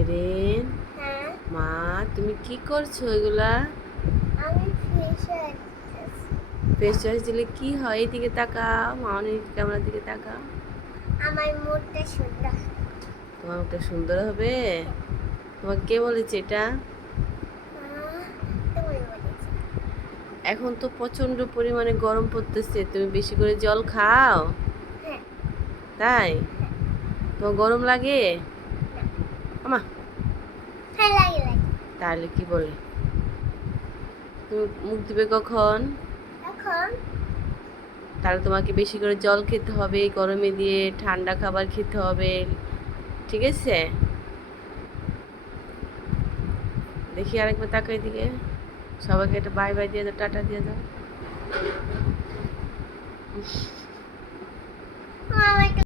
এরেন হ্যাঁ। মা তুমি কি করছ এগুলা? ফেস ওয়াশ দিলে কি হয়? এইদিকে তাকাও মামনির ক্যামেরার দিকে তাকাও। আমার মুখটা সুন্দর। তোমার মুখটা সুন্দর হবে? তোমাকে কে বলেছে এটা? এখন তো প্রচণ্ড পরিমাণে গরম পড়তেছে তুমি বেশি করে জল খাও? হ্যাঁ। তাই? তোমার গরম লাগে? আমা তাহলে কি বলে? তুমি মুখ দিবে কখন? তাহলে তোমাকে বেশি করে জল খেতে হবে গরমে দিয়ে ঠান্ডা খাবার খেতে হবে ঠিক আছে? দেখি আরেকবার তাকাই দিকে সবাইকে একটা বাই বাই দিয়ে দাও টাটা দিয়ে দাও।